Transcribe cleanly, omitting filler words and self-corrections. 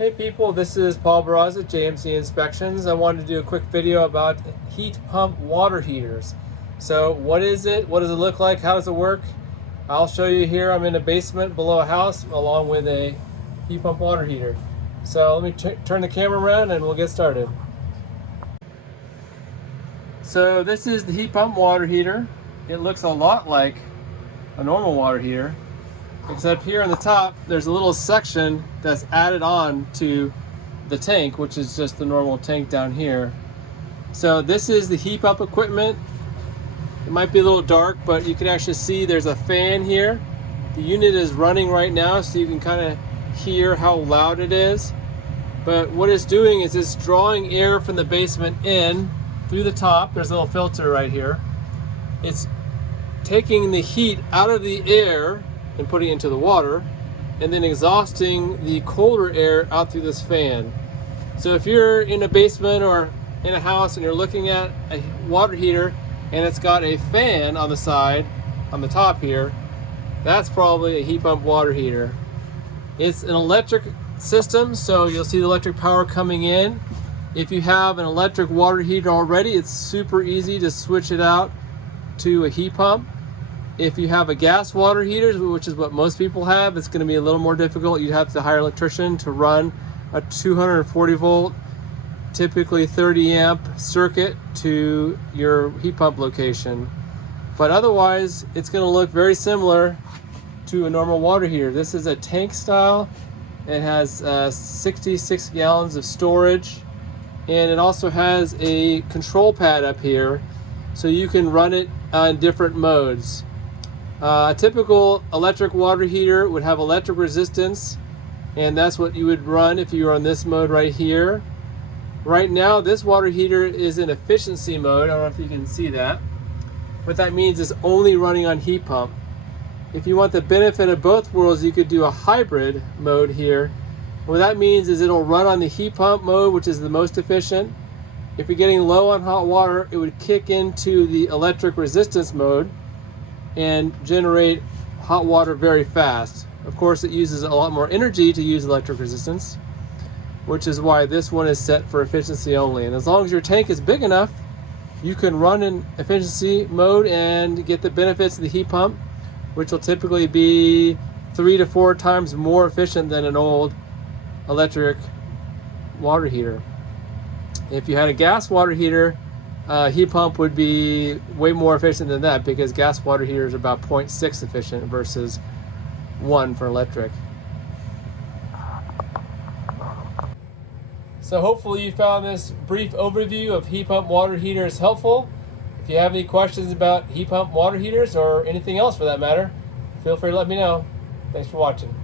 Hey people, this is Paul Barraza, JMC Inspections. I wanted to do a quick video about heat pump water heaters. So what is it? What does it look like? How does it work? I'll show you here. I'm in a basement below a house along with a heat pump water heater. So let me turn the camera around and we'll get started. So this is the heat pump water heater. It looks a lot like a normal water heater, except here on the top there's a little section that's added on to the tank, which is just the normal tank down here. So this is the heat pump equipment. It might be a little dark, but you can actually see there's a fan here. The unit is running right now, so you can kind of hear how loud it is. But what it's doing is it's drawing air from the basement in through the top. There's a little filter right here. It's taking the heat out of the air and putting it into the water, and then exhausting the colder air out through this fan. So if you're in a basement or in a house and you're looking at a water heater and it's got a fan on the side, on the top here, that's probably a heat pump water heater. It's an electric system, so you'll see the electric power coming in. If you have an electric water heater already, it's super easy to switch it out to a heat pump. If you have a gas water heater, which is what most people have, it's going to be a little more difficult. You'd have to hire an electrician to run a 240 volt, typically 30 amp circuit to your heat pump location. But otherwise, it's going to look very similar to a normal water heater. This is a tank style. It has 66 gallons of storage, and it also has a control pad up here, so you can run it on different modes. A typical electric water heater would have electric resistance, and that's what you would run if you were on this mode right here. Right now, this water heater is in efficiency mode. I don't know if you can see that. What that means is only running on heat pump. If you want the benefit of both worlds, you could do a hybrid mode here. What that means is it'll run on the heat pump mode, which is the most efficient. If you're getting low on hot water, it would kick into the electric resistance mode and generate hot water very fast. Of course, it uses a lot more energy to use electric resistance, which is why this one is set for efficiency only. And as long as your tank is big enough, you can run in efficiency mode and get the benefits of the heat pump, which will typically be 3 to 4 times more efficient than an old electric water heater. If you had a gas water heater, heat pump would be way more efficient than that, because gas water heaters are about 0.6 efficient versus 1 for electric. So hopefully you found this brief overview of heat pump water heaters helpful. If you have any questions about heat pump water heaters or anything else for that matter, feel free to let me know. Thanks for watching.